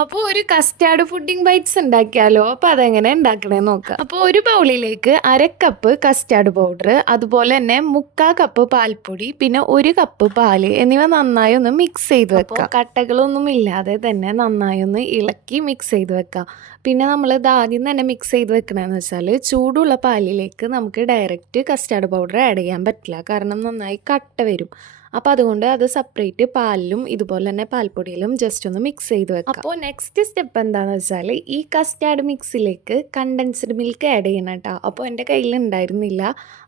അപ്പോൾ ഒരു custard pudding bytes ഉണ്ടാക്കിയാലോ? അപ്പോൾ അതെങ്ങനെ ഉണ്ടാക്കണേന്ന് നോക്കാം. അപ്പോൾ ഒരു ബൗളിലേക്ക് 1/2 കപ്പ് കസ്റ്റാർഡ് പൗഡർ, അതുപോലെ തന്നെ 3/4 കപ്പ് പാൽപ്പൊടി, പിന്നെ 1 കപ്പ് പാല് എന്നിവ നന്നായി ഒന്ന് മിക്സ് ചെയ്ത് വെക്കാം. കട്ടകളൊന്നും ഇല്ലാതെ തന്നെ നന്നായി ഒന്ന് ഇളക്കി മിക്സ് ചെയ്ത് വെക്കാം. പിന്നെ നമ്മൾ ഇത് ആദ്യം തന്നെ മിക്സ് ചെയ്ത് വെക്കണമെന്ന് വെച്ചാൽ ചൂടുള്ള പാലിലേക്ക് നമുക്ക് ഡയറക്റ്റ് കസ്റ്റാർഡ് പൗഡർ ആഡ് ചെയ്യാൻ പറ്റില്ല, കാരണം നന്നായി കട്ട വരും. അപ്പോൾ അതുകൊണ്ട് അത് സെപ്പറേറ്റ് പാലിലും ഇതുപോലെ തന്നെ പാൽപ്പൊടിയിലും ജസ്റ്റ് ഒന്ന് മിക്സ് ചെയ്ത് വെക്കാം. അപ്പോൾ നെക്സ്റ്റ് സ്റ്റെപ്പ് എന്താണെന്ന് വെച്ചാൽ ഈ കസ്റ്റാർഡ് മിക്സിലേക്ക് കണ്ടൻസ്ഡ് മിൽക്ക് ആഡ് ചെയ്യണം കേട്ടോ. അപ്പോൾ എൻ്റെ കയ്യിൽ ഉണ്ടായിരുന്നില്ല,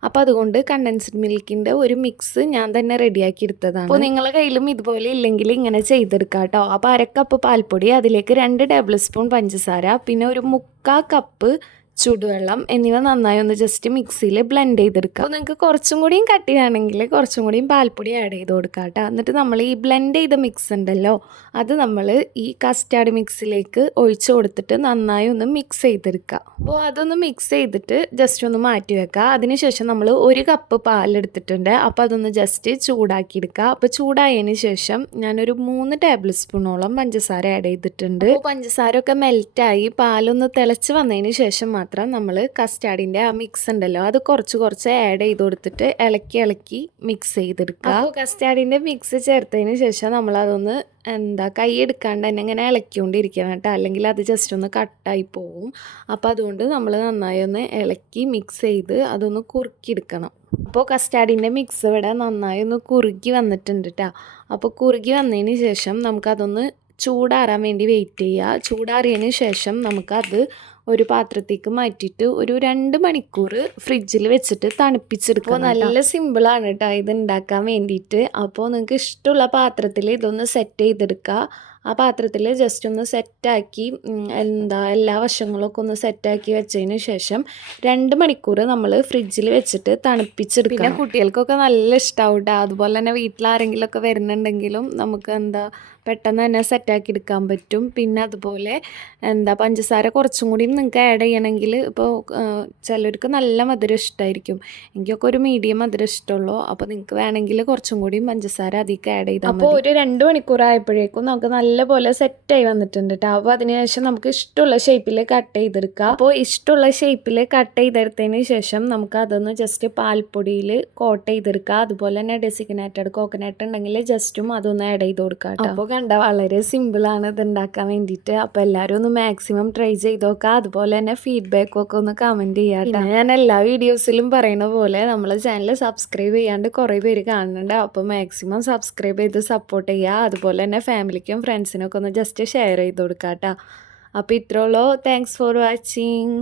അപ്പോൾ അതുകൊണ്ട് കണ്ടൻസ്ഡ് മിൽക്കിൻ്റെ ഒരു മിക്സ് ഞാൻ തന്നെ റെഡിയാക്കി എടുത്തതാണ്. അപ്പോൾ നിങ്ങളുടെ കയ്യിലും ഇതുപോലെ ഇല്ലെങ്കിൽ ഇങ്ങനെ ചെയ്തെടുക്കാം കേട്ടോ. അപ്പോൾ 1/2 കപ്പ് പാൽപ്പൊടി, അതിലേക്ക് 2 ടേബിൾ സ്പൂൺ പഞ്ചസാര, പിന്നെ ഒരു 3/4 കപ്പ് ചൂടുവെള്ളം എന്നിവ നന്നായി ഒന്ന് ജസ്റ്റ് മിക്സിയിൽ ബ്ലെൻഡ് ചെയ്തെടുക്കുക. അപ്പോൾ നിങ്ങൾക്ക് കുറച്ചും കൂടിയും കട്ടിയാണെങ്കിൽ കുറച്ചും കൂടിയും പാൽപ്പൊടി ആഡ് ചെയ്ത് കൊടുക്കുക കേട്ടോ. എന്നിട്ട് നമ്മൾ ഈ ബ്ലെൻഡ് ചെയ്ത മിക്സ് ഉണ്ടല്ലോ, അത് നമ്മൾ ഈ കസ്റ്റാർഡ് മിക്സിലേക്ക് ഒഴിച്ചു കൊടുത്തിട്ട് നന്നായി ഒന്ന് മിക്സ് ചെയ്തെടുക്കുക. അപ്പോൾ അതൊന്ന് മിക്സ് ചെയ്തിട്ട് ജസ്റ്റ് ഒന്ന് മാറ്റി വെക്കുക. അതിനുശേഷം നമ്മൾ 1 കപ്പ് പാലെടുത്തിട്ടുണ്ട്, അപ്പോൾ അതൊന്ന് ജസ്റ്റ് ചൂടാക്കി എടുക്കുക. അപ്പോൾ ചൂടായതിന് ശേഷം ഞാനൊരു 3 ടേബിൾ സ്പൂണോളം പഞ്ചസാര ആഡ് ചെയ്തിട്ടുണ്ട്. പഞ്ചസാര ഒക്കെ മെൽറ്റായി പാലൊന്ന് തിളച്ച് വന്നതിന് ശേഷം മാത്രം നമ്മൾ കസ്റ്റാർഡിൻ്റെ ആ മിക്സ് ഉണ്ടല്ലോ അത് കുറച്ച് ആഡ് ചെയ്ത് കൊടുത്തിട്ട് ഇളക്കി മിക്സ് ചെയ്തെടുക്കുക. അപ്പോൾ കസ്റ്റാർഡിൻ്റെ മിക്സ് ചേർത്തതിന് ശേഷം നമ്മളതൊന്ന് കൈ എടുക്കാണ്ട് തന്നെ ഇങ്ങനെ ഇളക്കിക്കൊണ്ടിരിക്കണം കേട്ടോ, അല്ലെങ്കിൽ അത് ജസ്റ്റ് ഒന്ന് കട്ടായി പോവും. അപ്പോൾ അതുകൊണ്ട് നമ്മൾ നന്നായി ഒന്ന് ഇളക്കി മിക്സ് ചെയ്ത് അതൊന്ന് കുറുക്കിയെടുക്കണം. അപ്പോൾ കസ്റ്റാർഡിൻ്റെ മിക്സ് ഇവിടെ നന്നായി ഒന്ന് കുറുകി വന്നിട്ടുണ്ട് കേട്ടോ. അപ്പോൾ കുറുകി വന്നതിന് ശേഷം നമുക്കതൊന്ന് ചൂടാറാൻ വേണ്ടി വെയിറ്റ് ചെയ്യുക. ചൂടാറിയതിന് ശേഷം നമുക്കത് ഒരു പാത്രത്തേക്ക് മാറ്റിയിട്ട് ഒരു 2 മണിക്കൂർ ഫ്രിഡ്ജിൽ വെച്ചിട്ട് തണുപ്പിച്ചെടുക്കുക. നല്ല സിമ്പിളാണ് കേട്ടോ ഇത് ഉണ്ടാക്കാൻ വേണ്ടിയിട്ട്. അപ്പോൾ നിങ്ങൾക്ക് ഇഷ്ടമുള്ള പാത്രത്തിൽ ഇതൊന്ന് സെറ്റ് ചെയ്തെടുക്കുക. ആ പാത്രത്തിൽ ജസ്റ്റ് ഒന്ന് സെറ്റാക്കി എല്ലാ വശങ്ങളൊക്കെ ഒന്ന് സെറ്റാക്കി വെച്ചതിന് ശേഷം 2 മണിക്കൂർ നമ്മൾ ഫ്രിഡ്ജിൽ വെച്ചിട്ട് തണുപ്പിച്ചെടുക്കുക. പിന്നെ കുട്ടികൾക്കൊക്കെ നല്ല ഇഷ്ടമാവും കേട്ടോ. അതുപോലെ തന്നെ വീട്ടിലാരെങ്കിലുമൊക്കെ വരുന്നുണ്ടെങ്കിലും നമുക്ക് പെട്ടെന്ന് തന്നെ സെറ്റാക്കി എടുക്കാൻ പറ്റും. പിന്നെ അതുപോലെ പഞ്ചസാര കുറച്ചും കൂടി നിങ്ങൾക്ക് ആഡ് ചെയ്യണമെങ്കിൽ, ഇപ്പോൾ ചിലർക്ക് നല്ല മധുരം ഇഷ്ടമായിരിക്കും, എനിക്കൊക്കെ ഒരു മീഡിയം മധുരം ഇഷ്ടമുള്ളൂ. അപ്പോൾ നിങ്ങൾക്ക് വേണമെങ്കിൽ കുറച്ചും കൂടി പഞ്ചസാര അധികം ആഡ് ചെയ്താൽ മതി. അപ്പോൾ ഒരു 2 മണിക്കൂർ ആയപ്പോഴേക്കും നമുക്ക് നല്ലപോലെ സെറ്റായി വന്നിട്ടുണ്ട് കേട്ടോ. അപ്പോൾ അതിനുശേഷം നമുക്ക് ഇഷ്ടമുള്ള ഷേപ്പിൽ കട്ട് ചെയ്തെടുക്കുക. അപ്പോൾ ഇഷ്ടമുള്ള ഷേപ്പിൽ കട്ട് ചെയ്തെടുത്തതിന് ശേഷം നമുക്ക് അതൊന്ന് ജസ്റ്റ് പാൽപ്പൊടിയിൽ കോട്ട് ചെയ്തെടുക്കുക. അതുപോലെ തന്നെ ഡെസിഗ്നേറ്റഡ് കോക്കനട്ട് ഉണ്ടെങ്കിൽ ജസ്റ്റും അതൊന്ന് ആഡ് ചെയ്ത് കൊടുക്കുക കേട്ടോ. അപ്പോൾ കണ്ട വളരെ സിമ്പിളാണ് ഇത് ഉണ്ടാക്കാൻ വേണ്ടിയിട്ട്. അപ്പോൾ എല്ലാവരും ഒന്ന് മാക്സിമം ട്രൈ ചെയ്ത് നോക്കുക. അതുപോലെ തന്നെ ഫീഡ്ബാക്കൊക്കെ ഒന്ന് കമൻറ്റ് ചെയ്യാം കേട്ടോ. ഞാൻ എല്ലാ വീഡിയോസിലും പറയുന്ന പോലെ നമ്മളെ ചാനൽ സബ്സ്ക്രൈബ് ചെയ്യാണ്ട് കുറേ പേര് കാണുന്നുണ്ട്. അപ്പോൾ മാക്സിമം സബ്സ്ക്രൈബ് ചെയ്ത് സപ്പോർട്ട് ചെയ്യുക. അതുപോലെ തന്നെ ഫാമിലിക്കും ഫ്രണ്ട്സിനൊക്കെ ഒന്ന് ജസ്റ്റ് ഷെയർ ചെയ്ത് കൊടുക്കുക കേട്ടോ. അപ്പോൾ ഇത്രയുള്ളൂ. Thanks for watching.